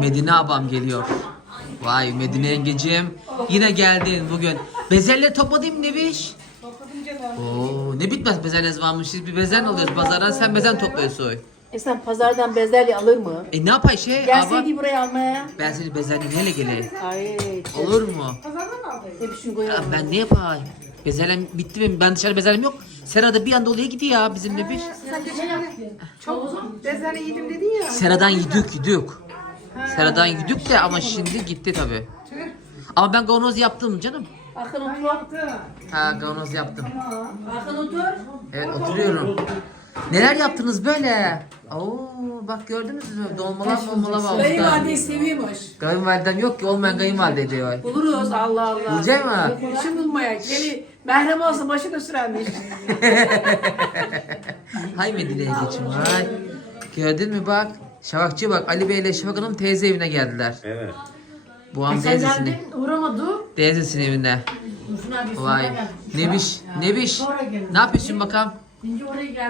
Medine abam geliyor. Vay Medine yengeciğim. Yine geldin bugün. Bezelye topladın mı canım. Oo, ne bitmez bezelyeniz varmış. Siz bir bezen alıyoruz pazardan sen bezen topluyorsun. E sen pazardan bezelye alır mı? E ne yapay şey? Abla, Gelseydi buraya almaya. ben seni bezelye neyle geleyim? Ay. Olur mu? Pazardan mı aldın? Ne biçim Ya koyalım? ben ne yapayım? Bezelyem bitti mi? Ben dışarı bezelyem yok. Serada bir anda oluyor gidiyor ya bizim Nebiş. Sen geçen çok bezelye yedim dedin ya. Seradan yedik yedik. Seradan yedik de ama şimdi gitti tabi. Ama ben kavanoz yaptım canım. Akın otur. Ha kavanoz yaptım. Akın otur. Evet oturuyorum. Neler yaptınız böyle? Oo bak gördünüz mü? Dolmalar dolmalar var. Kayınvalideyi seviyormuş. Kayınvalidem yok ki olmayan kayınvalide diyor. Buluruz Allah Allah. Bulacak mı? Kurşun bulmaya. Deli Mehrem olsa başına sürermiş. Hay Medine yengeciğim hay. Gördün mü bak. Şafakçı bak Ali Bey ile Şafak Hanım teyze evine geldiler. Evet. Bu an teyzesinin, uğramadı. teyzesinin evine. Vay. Nebiş, Nebiş. Ne yapıyorsun bakalım?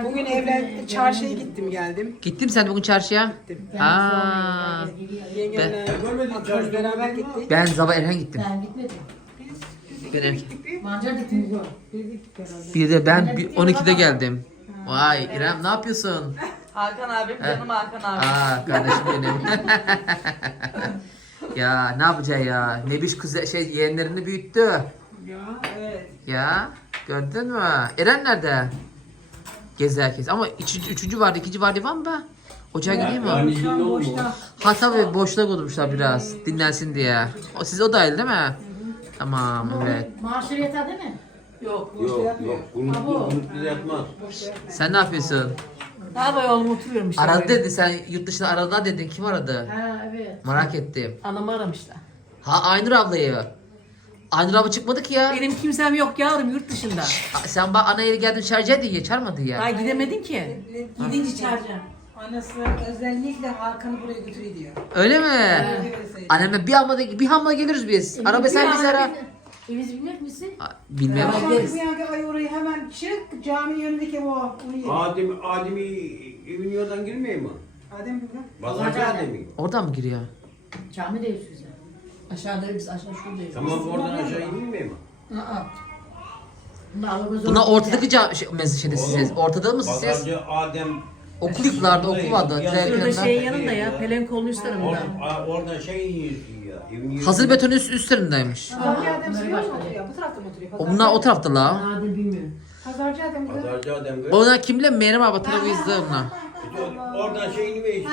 Bugün evlen çarşıya gittim geldim. Gittim sen bugün çarşıya? Aa, Yengemle atıyoruz beraber gittik. ben sabah erken gittim. Ben gitmedim. Ben erken. Mancar gittim yok. Bir de ben bir 12'de geldim. Vay İrem ne yapıyorsun? Hakan abim canım Hakan abi. Aa kardeşim benim. ya ne yapacak ya? Nebiş kız şey yeğenlerini büyüttü. Ya evet. Ya gördün mü? Eren nerede? Gezer kez. Ama üçüncü, üçüncü vardı, ikinci vardı var mı be? Ocağa gideyim mi? Yani Şu an ne oldu? boşta. Ha tabii boşluğa koymuşlar biraz. Dinlensin diye. O, siz o dahil değil mi? Tamam evet. Maaşları yeter değil mi? Yok. Yok yok. Unuttu, unuttu yatmaz. Sen ne yapıyorsun? Ne yapayım oğlum oturuyorum işte. Aradı dedi sen yurt dışında aradılar dedin. Kim aradı? Ha evet. Merak ettim. Anamı aramışlar. Ha Aynur ablayı. Aynur abla çıkmadı ki ya. Benim kimsem yok yavrum yurt dışında. Sen bak ana yeri geldin şarj edin ya çağırmadı ya. Ben gidemedim ki. Gidince çağıracağım. Anası özellikle Hakan'ı buraya götürüyor diyor. Öyle mi? Öyle söylüyor. Annemle bir hamle bir hamle geliriz biz. Araba sen bizi ara. Biz bilmek misin? Bilmem. Ama bir yani ay orayı hemen çık cami önündeki o onu ye. Adem, Adem'i evin yoldan girmiyor mu? Adem bilmem. Pazarcı Adem'i. Oradan mı giriyor? Cami de yüzüyoruz Aşağıda biz aşağı şuradayız. Tamam oradan aşağı inmiyor mu? Aa. Bunu Buna ortadaki ca- şey, mes- şeyde siz. Ortada mısınız siz? Pazarcı Adem. Okul yıkılarda okul vardı. Şurada yanında. şeyin yanında ya. Pelenkolu'nun üst tarafında. Orada, orada şey yiyorsun ya. Evin. Hazır beton üst üstlerindeymiş. Pazarcı Adem mu başladı. oturuyor? Bu tarafta mı oturuyor? O bunlar o tarafta la. Adil bilmiyorum. Pazarcı Adem diyor. Pazarcı Adem. gör. Onlar kimle? Meryem abla tarafı izle onlar. Oradan şeyini ver işte.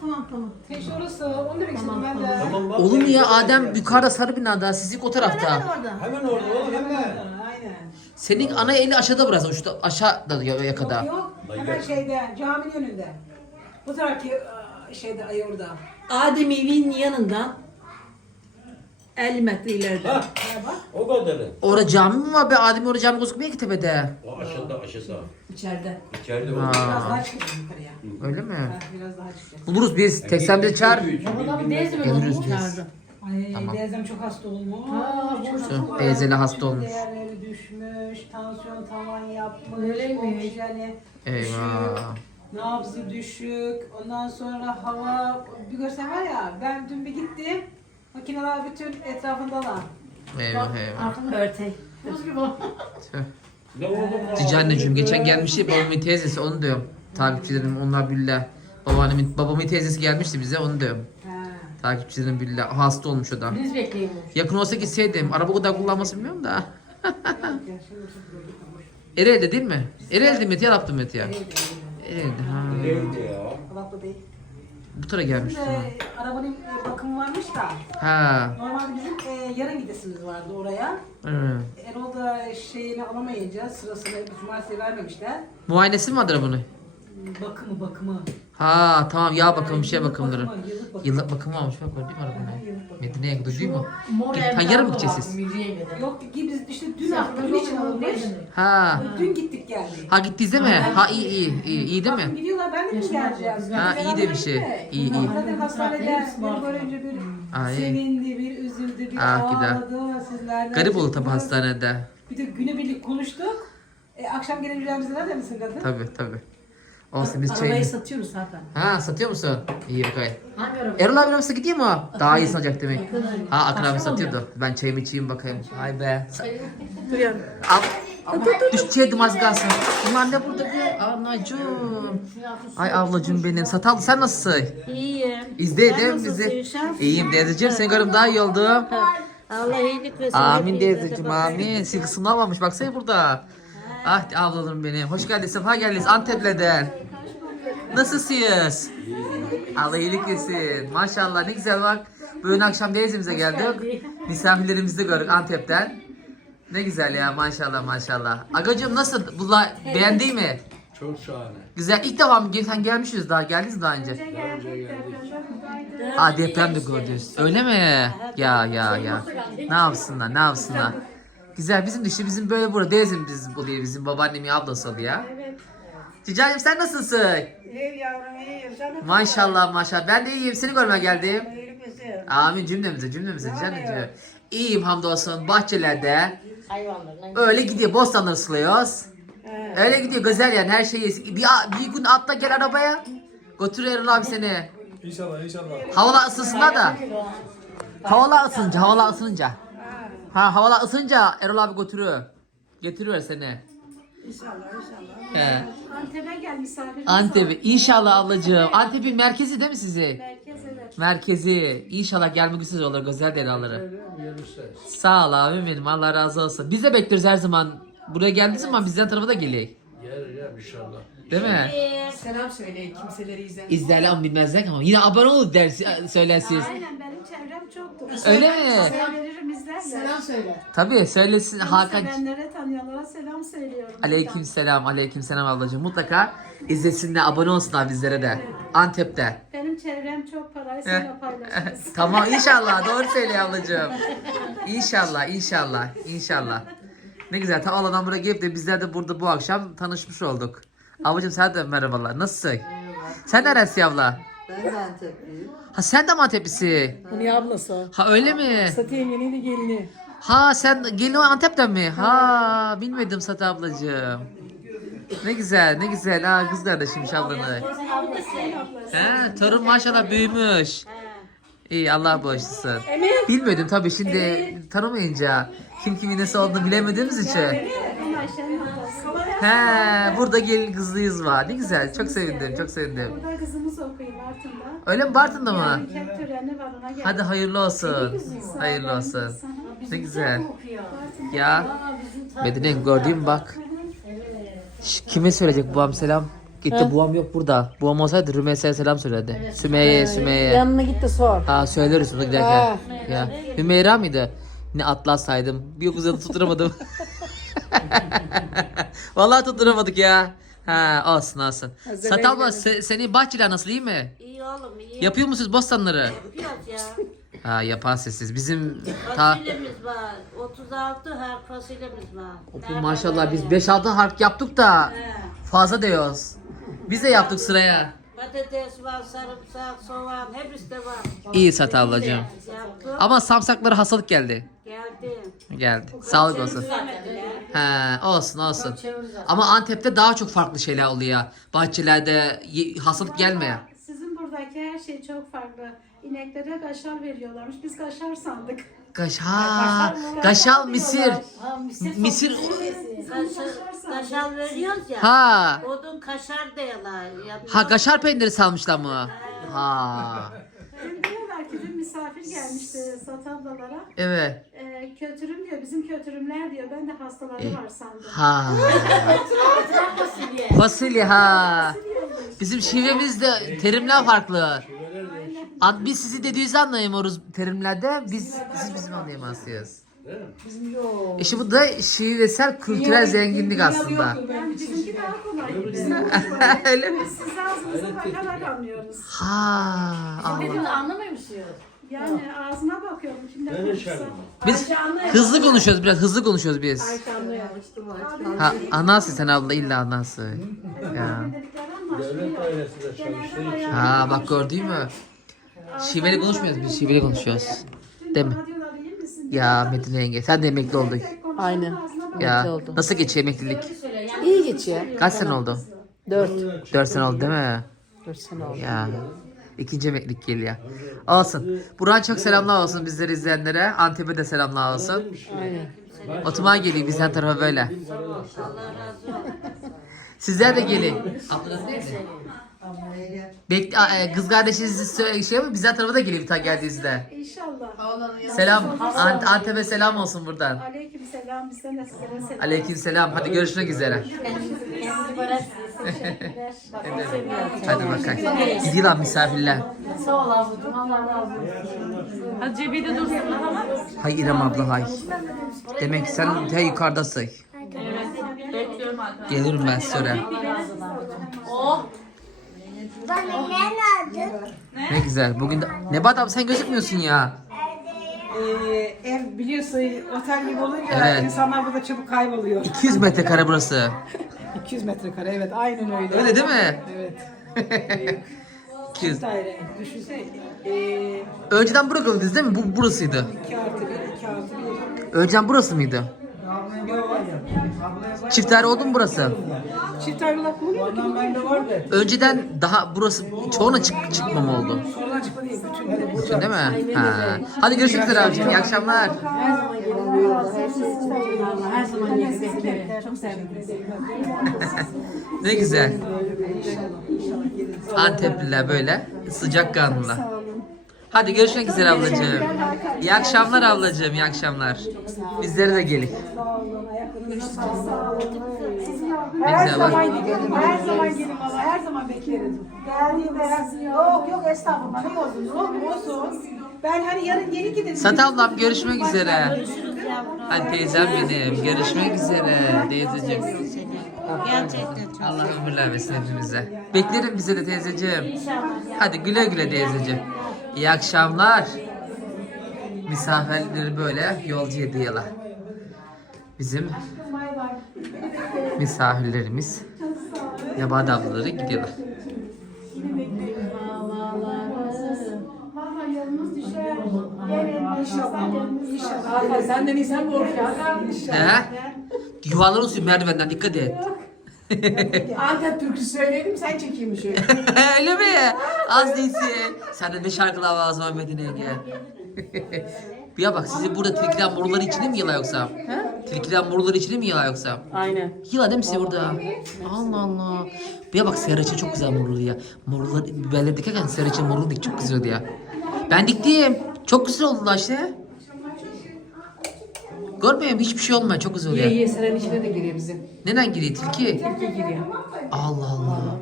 tamam tamam. Tek şey orası. Onu demek istedim ben de. Tamam bak. Olur mu ya Adem yukarıda sarı binada sizik o tarafta. Orada. Hemen orada oğlum hemen. Aynen. Senin ana eli aşağıda burası uçta aşağıda ya- yakada. Yok yok. Hemen şeyde caminin önünde. Bu taraftaki aa, şeyde ay orada. Adem evinin yanından 50 metre ileride. Ha o kadarı. Orada cami mi var be? Adem orada cami gözükmüyor ki tepede. O aşağıda aşağıda. İçeride. İçeride o. Ha. Biraz daha çıkacağız yukarıya. Öyle mi? Ha, Biraz daha çıkacağız. Buluruz biz. Tek sen bir çağır. Baba da bir teyze mi Geliriz olmuş? biz. Ay Tamam. teyzem çok hasta olmuş. Ha, Çok boş hasta. Teyzeli hasta olmuş. Değerleri düşmüş, tansiyon tavan yapmış, Öyle mi? oksijeni Eyvah. düşük, nabzı düşük. Ondan sonra hava, bir görsen var ya ben dün bir gittim. Makineler bütün etrafındalar. Eyvah eyvah. Altında Örtey. buz gibi o. Tüh. Cici anneciğim geçen gelmişti babamın teyzesi onu diyorum. Takipçilerim onlar billah. Babaannemin, babamın teyzesi gelmişti bize onu diyorum. Takipçilerim billah. Hasta olmuş o da. Biz bekleyelim. Yakın olsa gitseydim. Araba kadar kullanması bilmiyorum da. Ereğli'de değil mi? Ereğli'de? Diğer hafta mı ya? Ereğli'de ha. Değildi ya. Dolapta değil. Bu tarafa gelmiş. Şimdi sonra. arabanın e, bakımı varmış da. Ha. Normalde bizim e, yarın gidesimiz vardı oraya. Hı. Erol da şeyini alamayınca sırasını cumartesi vermemişler. Muayenesi mi vardır bunun? bakımı bakımı. Ha tamam yağ bakımı bir şey bakımları. Bakıma, yıllık bakımı. Yıllık bakımı bak gördün mü arabayı? Medine'ye gidiyor değil mi? Ha yarın mı gideceksiniz? Yok biz işte dün hafta için olmuş. Ha. Dün gittik yani. Ha gittiniz değil mi? Ha iyi iyi iyi iyi değil mi? Gidiyorlar ben de mi geleceğim? Ha iyi de bir şey. İyi iyi. Zaten hastanede böyle önce bir sevindi, bir üzüldü, bir ah, ağladı sizlerden. Garip oldu tabii hastanede. Bir de günübirlik konuştuk. E, akşam gelince rüyamızda nerede kadın? Tabii tabii. 18 çeyini. Arabayı satıyoruz zaten. Ha satıyor musun? İyi bir kayıt. Hangi araba? Erol abi arabası gidiyor mu? Daha iyi satacak demek. Ha Akın abi satıyordu. Ben çayımı içeyim bakayım. Ay be. Dur yani. Ama düşeceydim az kalsın. Ulan ne burada be? Anacığım. Ay ablacığım benim. Satal sen nasılsın? İyiyim. İzle de bizi. İyiyim teyzeciğim. Senin karım daha iyi oldu. Allah iyilik versin. Amin teyzeciğim amin. Sizi kısımlamamış. Baksana burada. Ah ablalarım benim. Hoş geldiniz. Sefa geldiniz Antep'leden. Nasılsınız? Allah iyilik versin. Maşallah ne güzel bak. Bugün akşam teyzemize geldik. Misafirlerimizi de gördük Antep'ten. Ne güzel ya maşallah maşallah. Agacığım nasıl? Bunlar beğendi mi? Çok şahane. Güzel. İlk defa mı? Sen gelmişiz daha. Geldiniz mi daha önce? Aa deprem de gördünüz. Öyle mi? Ya ya ya. Ne yapsınlar ne yapsınlar. Güzel bizim de işte bizim böyle burada teyzemiz oluyor bizim babaannemin ablası oluyor ya. Cicacığım sen nasılsın? İyi yavrum iyiyim. Canım Maşallah maşallah. Ben de iyiyim. Seni görmeye geldim. versin. Amin cümlemize cümlemize cümlemize. İyiyim hamdolsun bahçelerde. Hayvanlarla. Öyle gidiyor bostanları suluyoruz. Öyle gidiyor güzel yani her şey. Bir, bir gün atla gel arabaya. Götür Erol abi seni. İnşallah inşallah. Havalar ısınsınlar da. Havalar ısınınca, havalar ısınınca. Ha havalar ısınınca Erol abi götürüyor. Getiriyor seni. İnşallah inşallah. He. Antep'e gel misafir. Antep'i inşallah ablacığım. Antep'in merkezi değil mi sizi? Merkez evet. Merkezi. İnşallah gelmek güzel olur güzel deraları. Sağ ol abim benim Allah razı olsun. Biz de bekliyoruz her zaman. Buraya geldiğiniz zaman bizden tarafa da geleyim. Gel gel inşallah. Değil mi? Selam söyleyin kimseleri izleyin. İzlerler ama bilmezler ama yine abone olun dersi söylersiniz. Aynen benim çevrem çoktur. Öyle mi? Selam veririm izlerler. Selam söyle. Tabii söylesin Beni Hakan. Sevenlere tanıyanlara selam söylüyorum. Aleyküm selam, aleyküm selam ablacığım. Mutlaka izlesinler, abone olsunlar bizlere de. Antep'te. Benim çevrem çok parayı sana paylaşırız. tamam inşallah doğru söylüyor ablacığım. İnşallah, inşallah, inşallah. Ne güzel tam Allah'tan buraya gelip de bizler de burada bu akşam tanışmış olduk. Ablacığım sen de merhabalar. Nasılsın? Sen neresi abla? Ben de Antepliyim. Ha sen de mi Antep'lisi? Hani ablası. Ha öyle mi? Satı yengenin de gelini. Ha sen gelin o Antep'ten mi? Ha bilmedim Satı ablacığım. Ne güzel ne güzel ha kız kardeşimmiş ablanı. He torun maşallah büyümüş. İyi Allah bağışlasın. Bilmiyordum tabii şimdi tanımayınca kim kimin nesi olduğunu bilemediğimiz için. He burada gelin kızlıyız var. Ne güzel çok sevindim çok sevindim. Burada kızımız okuyor Bartın'da. Öyle mi Bartın'da mı? Kep töreni var ona gel. Hadi hayırlı olsun. Hayırlı olsun. Ne güzel. Ya Medine'nin gördüğüm bak. Şş, kime söyleyecek babam selam? Gitti babam yok burada. Babam olsaydı Rümeysa'ya selam söylerdi. Sümeyye, Sümeyye. Yanına git de sor. Ha söyleriz onu giderken. Ya. Hümeyra mıydı? Ne atlas saydım. Bir yok uzadı tutturamadım. Vallahi tutturamadık ya. Ha olsun olsun. Satalma se, senin bahçeler nasıl iyi mi? İyi oğlum iyi. Yapıyor musunuz bostanları? Yapıyoruz ya. Ha yaparsınız siz. Bizim ta Fasulyemiz var. 36 her fasulyemiz var. Okul maşallah biz 5-6 harf yaptık da fazla diyoruz. Biz de yaptık sıraya. Patates var, sarımsak, soğan hepsi de var. İyi Sat ablacığım. Ama samsaklara hastalık geldi. Geldi. Geldi. Sağlık olsun. He, olsun olsun. Ama Antep'te daha çok farklı şeyler oluyor. Bahçelerde ye- hastalık gelmiyor. Buradaki her şey çok farklı. İneklere kaşar veriyorlarmış. Biz kaşar sandık. Kaş ha, kaşal misir. Misir Kaşar, kaşar veriyoruz ya. ha. Odun kaşar diyorlar. Yapıyor. Ha kaşar peyniri salmışlar mı? Ha. Dün misafir gelmişti Sat ablalara. Evet. Ee, kötürüm diyor, bizim kötürümler diyor. Ben de hastaları var sandım. Ha. Fasulye ha. Bizim şivemizde terimler farklı. Ad- Biz sizi dediğinizi anlayamıyoruz terimlerde. Biz siz bizim anlayamazsınız. E şimdi bu da şivesel kültürel zenginlik aslında. Yani bizimki daha kolay. Bizim Öyle mi? Biz siz ağzınıza bakarak anlıyoruz. Ha. Allah. Anlamıyor musun? Yani ağzına bakıyorum kimde Ben konuşsa. Biz hızlı konuşuyoruz biraz hızlı konuşuyoruz biz. Ha anlarsın sen abla illa anlarsın. Ya. Devlet çalıştığı için. Ha bak gördün mü? Şiveli konuşmuyoruz biz şiveli konuşuyoruz. Değil mi? Ya Medine yenge sen de emekli oldun. Aynen. Ya oldu. nasıl geçiyor emeklilik? İyi geçiyor. Kaç sene oldu? Dört. 4 sene oldu değil mi? Dört sene oldu. Ya. İkinci emeklilik geliyor. Olsun. Buradan çok selamlar olsun bizleri izleyenlere. Antep'e de selamlar olsun. Aynen. Otoman geliyor bizden tarafa böyle. Sizler de gelin. Ablanız? Bekle, a- e, kız kardeşiniz sö- şey mi? Bizden tarafa da geliyor bir tane geldiğinizde. İnşallah. Selam. Ant- Antep'e selam olsun buradan. Aleyküm selam. Bizden de sizlere selam. Aleyküm selam. Hadi görüşmek üzere. Teşekkürler. Hadi bakalım. Gidiyorlar misafirler. Sağ ol ablacığım. Allah razı olsun. Hadi cebide dursun ama. Hay İrem abla hay. Demek ki sen de yukarıdasın. Bekliyorum arkadaşlar. Gelirim ben sonra. Oh. Ne güzel. Bugün de... Nebat abi sen gözükmüyorsun ya. Ee, ev biliyorsun otel gibi olunca Evet. insanlar burada çabuk kayboluyor. 200 metrekare burası. 200 metrekare evet aynen öyle. Öyle değil mi? Evet. 200. Daire düşünsene. Ee, Önceden kalıyordunuz değil mi? Bu burasıydı. 2 artı 1, 2 artı 1. Önceden burası mıydı? Çift daire oldu mu burası? Çift ayrılak mı oluyor ki? Önceden daha burası çoğuna çık çıkma mı oldu? Çıkma değil. Bütün değil mi? Ha. Hadi görüşmek üzere abicim. İyi akşamlar. Her zaman gelin. Allah her zaman gelin beklerim. Çok sevdim. Ne güzel. Antepliler böyle sıcak kanlılar. Hadi görüşmek üzere ablacığım. İyi akşamlar ablacığım. iyi akşamlar. Bizlere de gelin. Güzel bak. gidelim. Her zaman gelin valla. Her zaman bekleriz. Geldiğinde her... Yok yok estağfurullah. Ne olsun? Olsun. Ben hani yarın geri gidelim. Sat ablam görüşmek üzere. Hadi teyzem benim. Görüşmek üzere teyzeciğim. Allah ömürler versin hepimize. Beklerim bize de teyzeciğim. Hadi güle güle teyzeciğim. İyi akşamlar. Misafirleri böyle yolcu ediyorlar. Bizim misafirlerimiz yabancı ablaları gidiyorlar. İnşallah. İnşallah. Senden iyisen korkuyor. He? Yuvarlar olsun merdivenden dikkat et. Antep türküsü söyleyelim sen çekeyim şöyle. Öyle mi? Az değilsin. Sen de ne şarkılar var o zaman Medine'ye gel. Bir ya bak sizi burada tilkilen boruları içinde mi yıla yoksa? Tilkilen boruları içinde mi yıla yoksa? Aynen. Yıla değil mi sizi burada? Allah Allah. Bir ya bak serraçın çok güzel morulu ya. Morullar biberleri dikerken serraçın morulu dik çok güzeldi ya. Ben diktim. Çok güzel oldular işte. Görmüyor musun? Hiçbir şey olmuyor. Çok güzel Ye oluyor. ye senin içine de giriyor bizim. Neden giriyor tilki? Tilki giriyor. Allah Allah.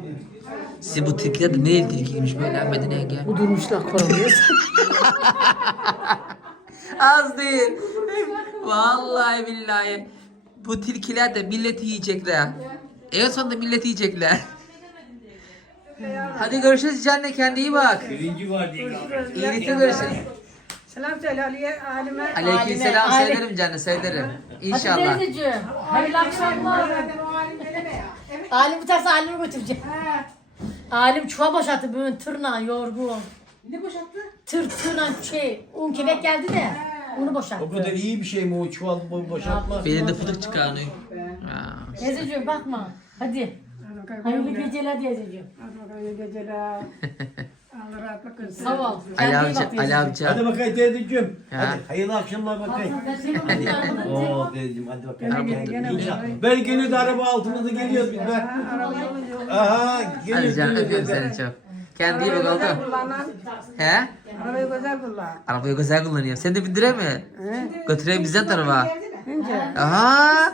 Siz bu tilkiler de ne tilkiymiş böyle Medine'ye gel. Udurmuşlar koronayız. Az değil. Vallahi billahi. Bu tilkiler de milleti yiyecekler. En sonunda milleti yiyecekler. Hadi görüşürüz Canne kendine iyi bak. Birinci var diye kaldı. İyilikle görüşürüz. Selam söyle Ali'ye, Halime. Aleyküm selam söylerim Canne söylerim. İnşallah. Hadi teyzeciğim. Hayırlı akşamlar. Alim bu tersi Alim'i götürecek. Alim çuval boşalttı böyle tırla yorgun. Ne boşalttı? Tır tırla şey un kebek geldi de onu boşalttı. O kadar iyi bir şey mi o çuval boy boşaltma? Benim de fıtık çıkarıyor. Teyzeciğim bakma. Hadi. Hayırlı geceler teyzeciğim. İyi geceler. Allah rahatlık versin. Sağ ol. Ali amca, Ali amca. Hadi bakayım teyzeciğim. Hadi hayırlı akşamlar bakayım. Oo teyzeciğim hadi bakayım. Gene gene İnşallah. Ben günü de araba altımızda geliyoruz biz be. Aha geliyoruz canım geliyoruz. öpüyorum seni çok. Kendine iyi bak oldu. He? Arabayı güzel kullan. Arabayı güzel kullanıyor. Sen de bindireyim mi? Götüreyim bizden tarafa. Önce. Aha.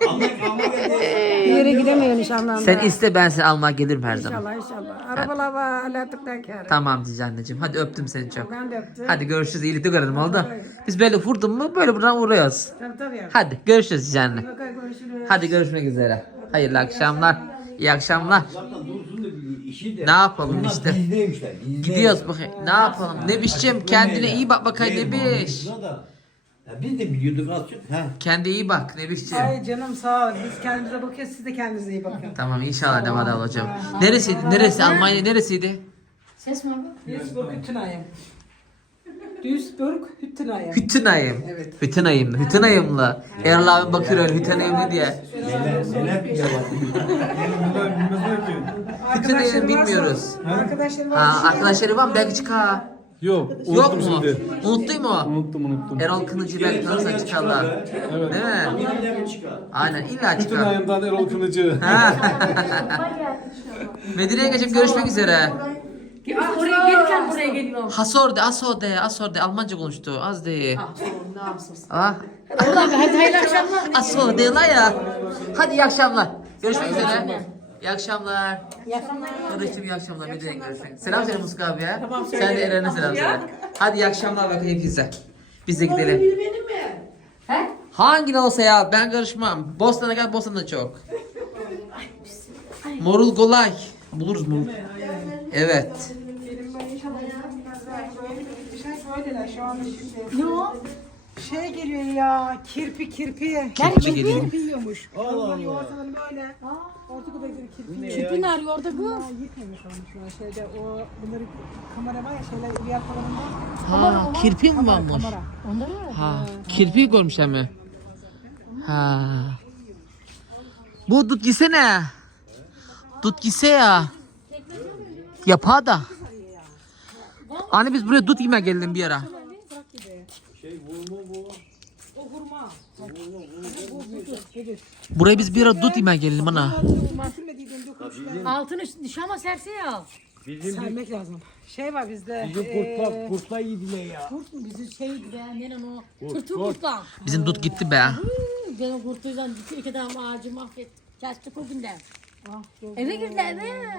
Bir yere gidemiyorsun inşallah. Sen iste ben seni almaya gelirim her zaman. İnşallah inşallah. Arabalar var hallettikten kârı. Tamam Cici anneciğim. Hadi öptüm seni çok. Ben de öptüm. Hadi görüşürüz. İyilikle görelim oldu. Biz böyle vurdun mu böyle buradan vuruyoruz. Tabii tabii. Hadi görüşürüz Cici anne. Hadi görüşmek üzere. Hayırlı akşamlar. İyi akşamlar. Zaten dursun da bir işi de. Ne yapalım Bunlar işte. Bizde. Gidiyoruz bakayım. Ne yapalım? Nebiş'cim kendine iyi bak bakayım Nebiş. muhabbetine da. Ya biz de biliyorduk az çok. Ha. Kendine iyi bak Nebiş'cim. Ay canım sağ ol. Biz kendimize bakıyoruz. Siz de kendinize iyi bakın. Tamam inşallah devam hocam. Neresiydi? Neresi? Almanya neresiydi? Ses mi abi? Biz bugün Tünay'ım. Duisburg Hüttenay'a. Hüttenayım. Evet. Hüttenayım. Hüttenayım'la. Erol abi bakıyor öyle Hüttenayım diye. Neler neler bile var. Bunlar bilmezler ki. Hüttenayım bilmiyoruz. Arkadaşlarım var. Ha, arkadaşları var mı? Belki çıkar. Yok. Yok unuttum mu? şimdi. Unuttun mu? Unuttum unuttum. Erol Kınıcı belki tanırsan çıkarlar. Evet. Değil mi? Aynen illa Bütün çıkar. ayımdan Erol Kınıcı. Medine'ye geçip görüşmek üzere. Oraya gelirken buraya geliyorum. Hasorde, asorde, asorde. Almanca konuştu. Az değil. Ne yapsın? Ah. Hadi hayırlı akşamlar. Asorde la ya. Hadi iyi akşamlar. Görüşmek üzere. İyi akşamlar. İyi akşamlar. Kardeşim iyi akşamlar. Medine'ye görüşmek. Selam söyle Muska abi ya. Sen de Eren'e selam söyle. Hadi iyi akşamlar bakayım hepinize. Biz de gidelim. benim mi? He? Hangi olsa ya ben karışmam. Bostan'a gel Bostan'da çok. Morul kolay. Buluruz morul. Evet. Böyleler şu anda şimdi. Ne o? Şey geliyor ya, kirpi kirpi. Kirpi geliyor. Kirpi yiyormuş. Allah Allah. Ortadan böyle. Orta kadar bir kirpi yiyor. Küpün arıyor orada Gitmemiş onu şu an şeyde o bunları kamera var ya şeyler rüya falanında. Ha, kirpi mi varmış? Kamera. Onda mı? Ha, kirpi görmüşler mi? Ha. Bu tut gitsene. Tut gitse ya. Yapa da. Hani biz buraya dut yeme geldim bir ara. O hurma. Buraya biz bir ara dut yeme geldim ana. Altını şama serseye al. Sermek lazım. Şey var bizde. Bizim eee, kurtlar, kurtlar yediler ya. Kurt mu? Bizim şey be. Nenen o. Tırtıl kurtlan. Bizim dut gitti be. Ben o kurtuyla iki, iki tane ağacı mahvettim. Kestik o günden. Eve girdiler eve.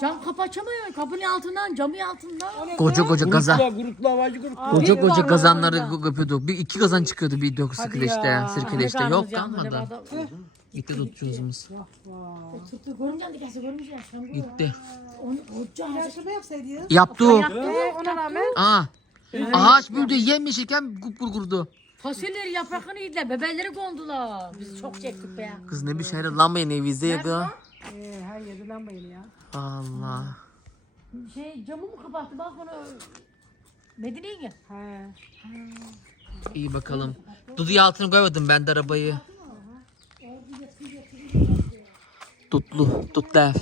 Cam kapı açamıyor. Kapının altından, camı altından. Koca koca kazan. Kurutlar, kurutlar, vacı kurutlar. Koca koca kazanları orada. yapıyorduk. Bir iki kazan çıkıyordu bir dök sirkeleşte. ya. Sirkeleşte yok kalmadı. Gitti dutçuğumuz. Tırtıl görünce de gelse görünce yaşam bu. Gitti. Onu hoca. Yaptı o. Ona rağmen Aa. Ağaç büyüdü yemiş iken kupkuru kurudu. Fasulyeleri yaprakını yediler. Bebeleri kondular. Biz çok çektik be. Kız ne bir şey lambayı evizde yapıyor. Ee, her yerde lamba yanıyor ya. Allah. Şey camı mı kapattı bak onu. Medine'ye gel. He. İyi bakalım. Dudu'yu altına koymadım ben de arabayı. Tutlu, tutlu ev.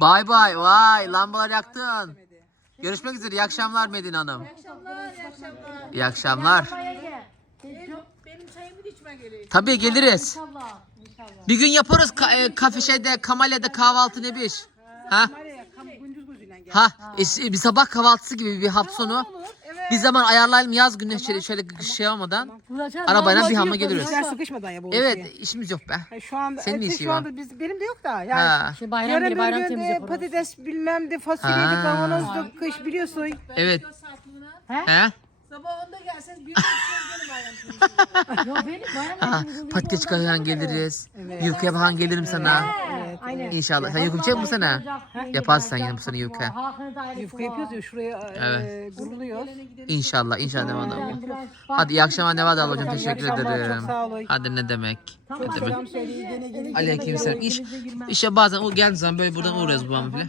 Bay bay, vay lambalar yaktın. Görüşmek üzere, iyi akşamlar Medine Hanım. İyi akşamlar, iyi akşamlar. İyi akşamlar. İçme gereği. Tabii geliriz. İnşallah. Bir gün yaparız ka- e, kafe şeyde, Kamale'de kahvaltı ne bir. Ha? Ha, e, bir sabah kahvaltısı gibi bir hafta sonu. Bir zaman ayarlayalım yaz günü şöyle, şöyle şey olmadan. Arabayla bir hamle geliriz. İşler sıkışmadan ya bu Evet, şeye. işimiz yok be. Yani şu anda Senin hepsi işi şu var. anda biz benim de yok da yani. Ha, Şey bayram bir bayram temiz yaparız. patates bilmem de fasulyeydi kavanozdu kış biliyorsun. evet. He? He? Sabah onda gelseniz bir gün benim ayağım. Yok benim bayram Aha, temiz. patates çıkarken geliriz. Yufka yapan gelirim sana. Aynen. İnşallah. Sen yufka yapacak mısın bu sene? Yaparsın sen yine bu sene yufka. Yufka yapıyoruz ya şuraya e, kuruluyor. İnşallah, inşallah Nevat Hadi iyi akşamlar Nevat ablacığım. Teşekkür ederim. Hadi ne demek. Ne demek. Selam gelin. Aleykümselam. İş, işte bazen o geldiği zaman böyle buradan uğruyoruz babam bile.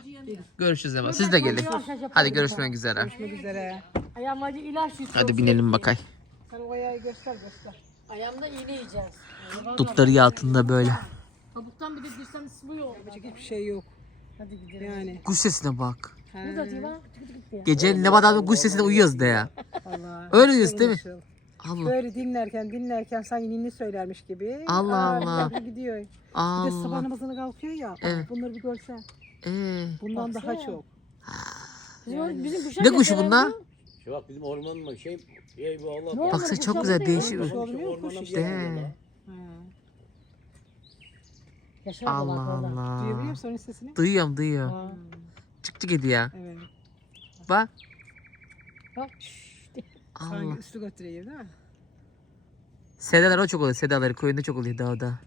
Görüşürüz Nevat. Siz de gelin. Hadi görüşmek üzere. Görüşmek üzere. Ayağımda ilaç yuttum. Hadi binelim bakay. Sen o ayağı göster göster. Ayağımda iğne yiyeceğiz. Dutları altında böyle. Kabuktan bir de girsem sıvıyor. Yapacak hiçbir şey yok. Hadi gidelim. Yani. Kuş sesine bak. Burada değil mi? Tık tık tık ya. Gece Nevat abi kuş sesine uyuyoruz de ya. Allah. Öyle uyuyoruz değil mi? Nasıl? Allah. Böyle dinlerken dinlerken sanki ninni söylermiş gibi. Allah Aa, Allah. Gidiyor. Bir de sabah namazına kalkıyor ya. Evet. Bunları bir görsen. Ee, Bundan daha çok. Bizim, bizim kuşlar ne kuşu bunlar? bu. Şu bak bizim orman mı şey şey bu Allah. Ne oldu? Baksana çok güzel değişik. Kuş olmuyor kuş işte. De. Yaşar bak Allah orada. Duyabiliyor Allah. musun onun sesini? Duyuyorum duyuyorum. Ha, Çık çık ediyor. evet. Bak. Bak. Allah. Sanki üstü götürüyor değil mi? Sedalar o çok oluyor. Sedaları köyünde çok oluyor dağda.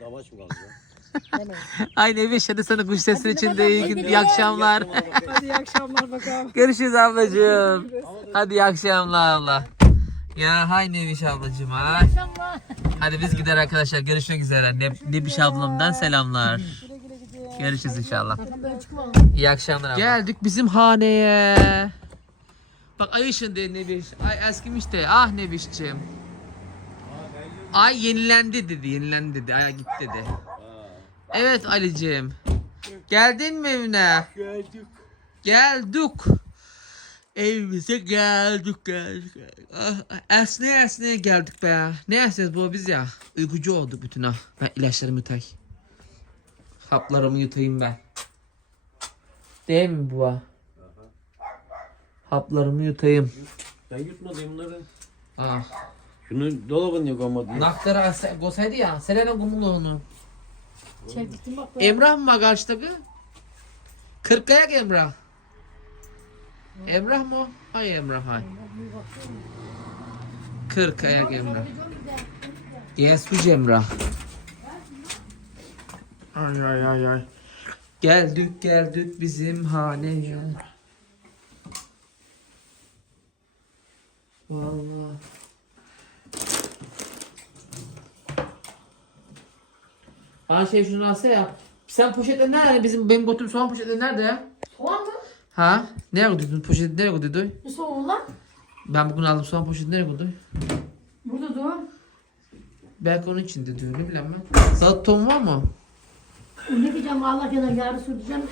Ha. Allah. Bizim orada amaç mı kaldı ya? Aynı ev yaşadı sana kuş sesinin içinde. İyi, gün, iyi akşamlar. Hadi iyi akşamlar bakalım. Görüşürüz ablacığım. Hadi iyi akşamlar Allah. Ya hay Neviş ablacığım ha. Hadi biz gider arkadaşlar. Görüşmek üzere. Ne, Nebiş ablamdan selamlar. Görüşürüz inşallah. İyi akşamlar Geldik bizim haneye. Bak ay ışığında Nebiş. Ay eskimiş de. Ah Nebiş'ciğim. Ay yenilendi dedi. Yenilendi dedi. Ay git dedi. Evet Ali'ciğim. Geldin mi evine? Geldik. Geldik. Evimize geldik geldik. Ah, esneye esneye geldik be. Ne esnez bu biz ya? Uykucu olduk bütün ha. Ben ilaçlarımı yutay. Haplarımı yutayım ben. Değil mi bu? Haplarımı yutayım. Ben yutmadım bunları. Ah. Şunu dolabın koymadım. Naktara gosaydı ya. Selena kumuluğunu. Çektim bak. Emrah mı karşıdaki? Kırkayak Emrah. Emrah mı? o? Hay Emrah hay. Kırkayak Emrah. Yes Emrah. Ay ay ay ay. Geldik geldik bizim haneye. Vallahi. Bana şey şunu alsa ya. Sen poşetler nerede? Bizim benim götüm soğan poşetleri nerede ya? Soğan mı? Ha? Nereye koydun? Poşeti nereye koydun? Ne soğan lan? Ben bugün aldım soğan poşeti nereye koydun? Burada dur. Belki onun içinde diyor. Ne bileyim ben. Salata tohum var mı? Ne diyeceğim Allah kadar yarı süreceğim.